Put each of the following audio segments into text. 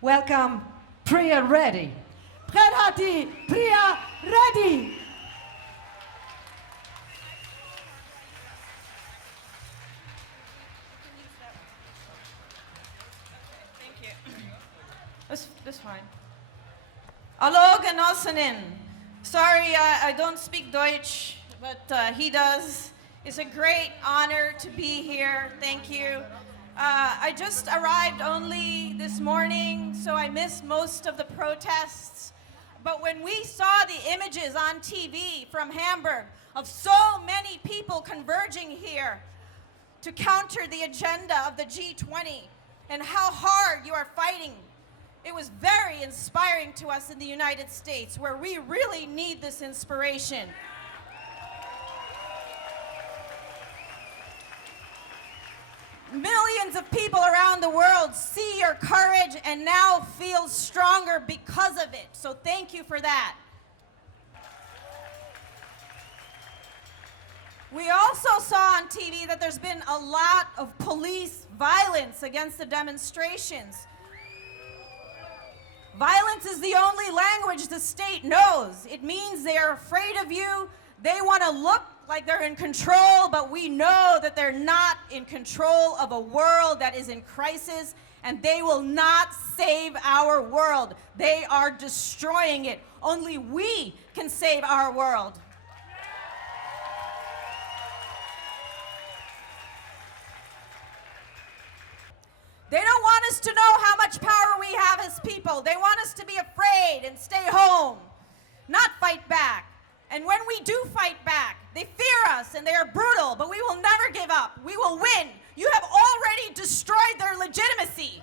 Welcome, Priya Reddy. Prerati Priya Reddy. Thank you. That's fine. Hallo Genossinnen. Sorry, I don't speak Deutsch, but he does. It's a great honor to be here. Thank you. I just arrived only this morning, so I missed most of the protests. But when we saw the images on TV from Hamburg of so many people converging here to counter the agenda of the G20 and how hard you are fighting, it was very inspiring to us in the United States, where we really need this inspiration. Millions of people around the world see your courage and now feel stronger because of it. So thank you for that. We also saw on TV that there's been a lot of police violence against the demonstrations. Violence is the only language the state knows. It means they are afraid of you. They want to look like they're in control, but we know that they're not in control of a world that is in crisis, and they will not save our world. They are destroying it. Only we can save our world. They don't want us to know how much power we have as people. They want us to be afraid and stay home, not fight back. And when we do fight back, they fear us and they are brutal, but we will never give up. We will win. You have already destroyed their legitimacy.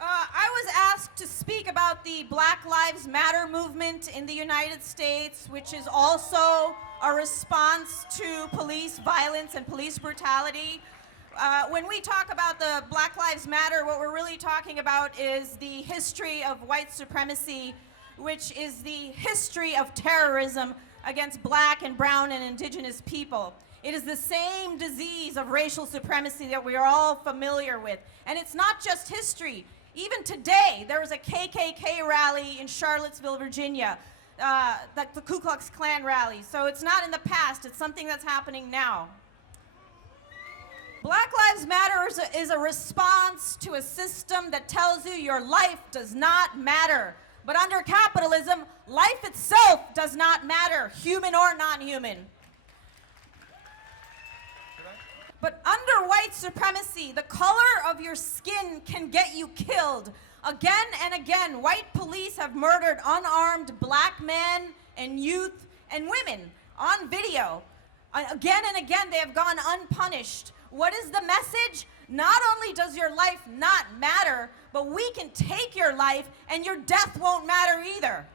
I was asked to speak about the Black Lives Matter movement in the United States, which is also a response to police violence and police brutality. When we talk about the Black Lives Matter, what we're really talking about is the history of white supremacy, which is the history of terrorism against black and brown and indigenous people. It is the same disease of racial supremacy that we are all familiar with. And it's not just history. Even today, there was a KKK rally in Charlottesville, Virginia, the Ku Klux Klan rally. So it's not in the past, it's something that's happening now. Black Lives Matter is a response to a system that tells you your life does not matter. But under capitalism, life itself does not matter, human or non-human. But under white supremacy, the color of your skin can get you killed. Again and again, white police have murdered unarmed black men and youth and women on video. Again and again, they have gone unpunished. What is the message? Not only does your life not matter, but we can take your life and your death won't matter either.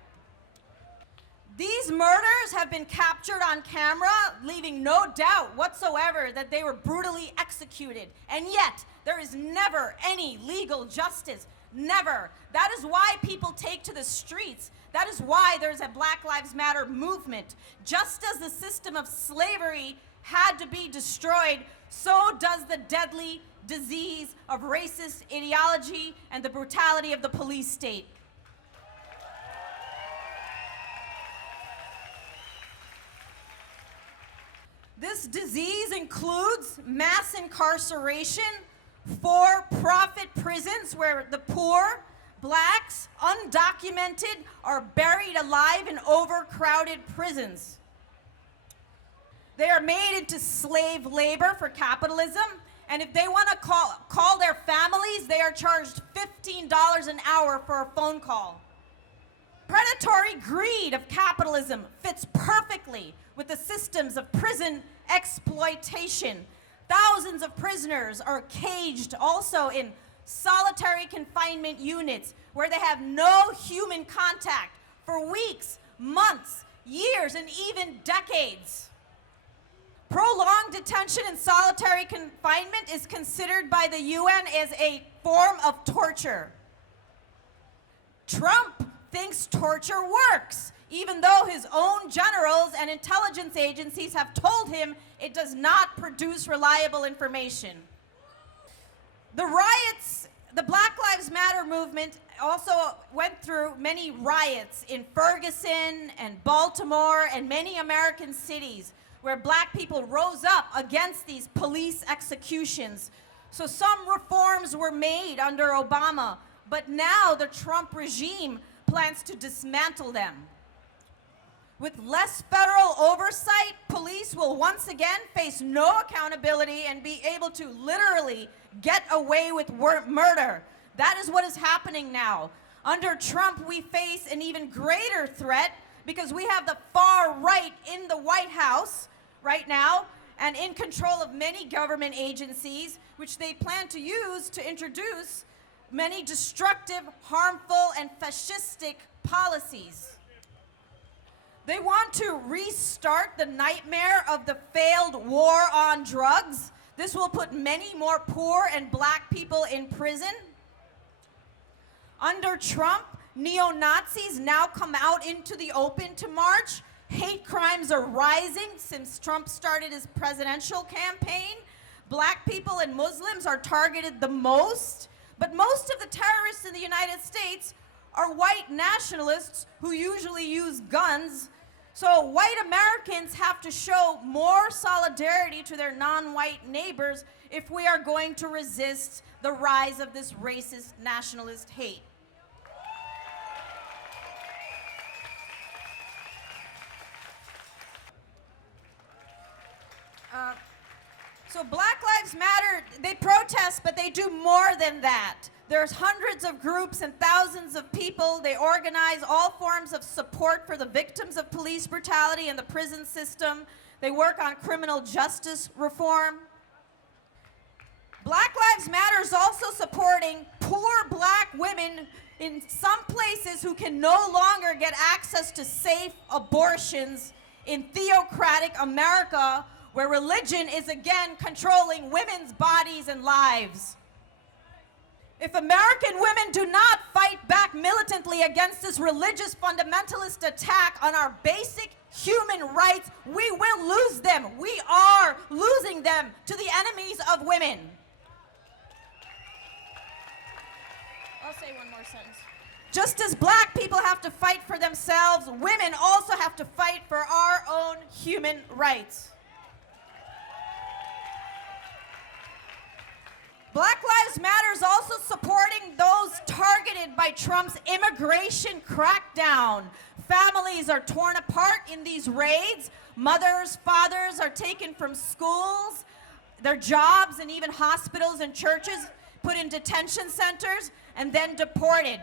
These murders have been captured on camera, leaving no doubt whatsoever that they were brutally executed. And yet, there is never any legal justice. Never. That is why people take to the streets. That is why there's a Black Lives Matter movement. Just as the system of slavery had to be destroyed, so does the deadly disease of racist ideology and the brutality of the police state. This disease includes mass incarceration, for-profit prisons where the poor, blacks, undocumented, are buried alive in overcrowded prisons. They are made into slave labor for capitalism, and if they want to call their families, they are charged $15 an hour for a phone call. Predatory greed of capitalism fits perfectly with the systems of prison exploitation. Thousands of prisoners are caged also in solitary confinement units where they have no human contact for weeks, months, years, and even decades. Prolonged detention in solitary confinement is considered by the UN as a form of torture. Trump thinks torture works, even though his own generals and intelligence agencies have told him it does not produce reliable information. The riots, the Black Lives Matter movement also went through many riots in Ferguson and Baltimore and many American cities where black people rose up against these police executions. So some reforms were made under Obama, but now the Trump regime plans to dismantle them. With less federal oversight, police will once again face no accountability and be able to literally get away with murder. That is what is happening now. Under Trump, we face an even greater threat because we have the far right in the White House right now and in control of many government agencies, which they plan to use to introduce many destructive, harmful, and fascistic policies. They want to restart the nightmare of the failed war on drugs. This will put many more poor and black people in prison. Under Trump, neo-Nazis now come out into the open to march. Hate crimes are rising since Trump started his presidential campaign. Black people and Muslims are targeted the most, but most of the terrorists in the United States are white nationalists who usually use guns. So white Americans have to show more solidarity to their non-white neighbors if we are going to resist the rise of this racist nationalist hate. So Black Lives Matter, they protest, but they do more than that. There's hundreds of groups and thousands of people. They organize all forms of support for the victims of police brutality in the prison system. They work on criminal justice reform. Black Lives Matter is also supporting poor black women in some places who can no longer get access to safe abortions in theocratic America, where religion is again controlling women's bodies and lives. If American women do not fight back militantly against this religious fundamentalist attack on our basic human rights, we will lose them. We are losing them to the enemies of women. I'll say one more sentence. Just as black people have to fight for themselves, women also have to fight for our own human rights. Black Lives Matter is also supporting those targeted by Trump's immigration crackdown. Families are torn apart in these raids. Mothers, fathers are taken from schools, their jobs, and even hospitals and churches, put in detention centers, and then deported.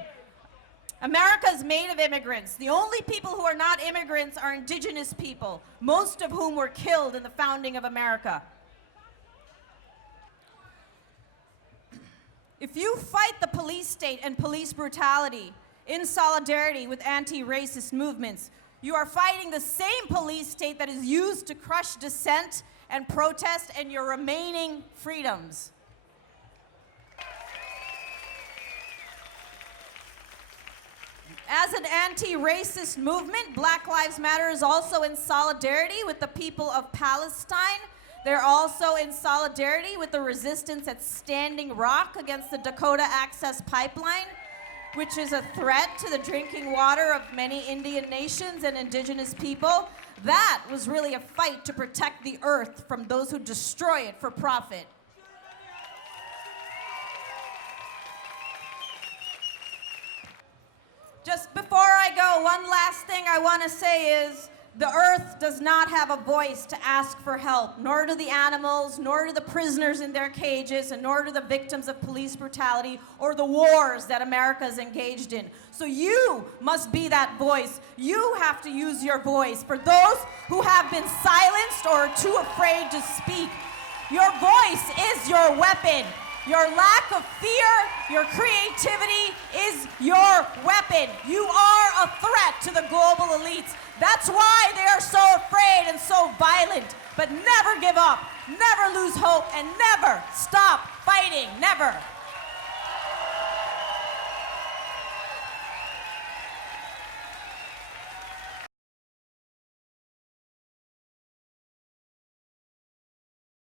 America is made of immigrants. The only people who are not immigrants are indigenous people, most of whom were killed in the founding of America. If you fight the police state and police brutality in solidarity with anti-racist movements, you are fighting the same police state that is used to crush dissent and protest and your remaining freedoms. As an anti-racist movement, Black Lives Matter is also in solidarity with the people of Palestine. They're also in solidarity with the resistance at Standing Rock against the Dakota Access Pipeline, which is a threat to the drinking water of many Indian nations and indigenous people. That was really a fight to protect the earth from those who destroy it for profit. Just before I go, one last thing I want to say is the earth does not have a voice to ask for help, nor do the animals, nor do the prisoners in their cages, and nor do the victims of police brutality or the wars that America is engaged in. So you must be that voice. You have to use your voice for those who have been silenced or are too afraid to speak. Your voice is your weapon. Your lack of fear, your creativity is your weapon. You are a threat to the global elites. That's why they are so afraid and so violent. But never give up, never lose hope, and never stop fighting, never.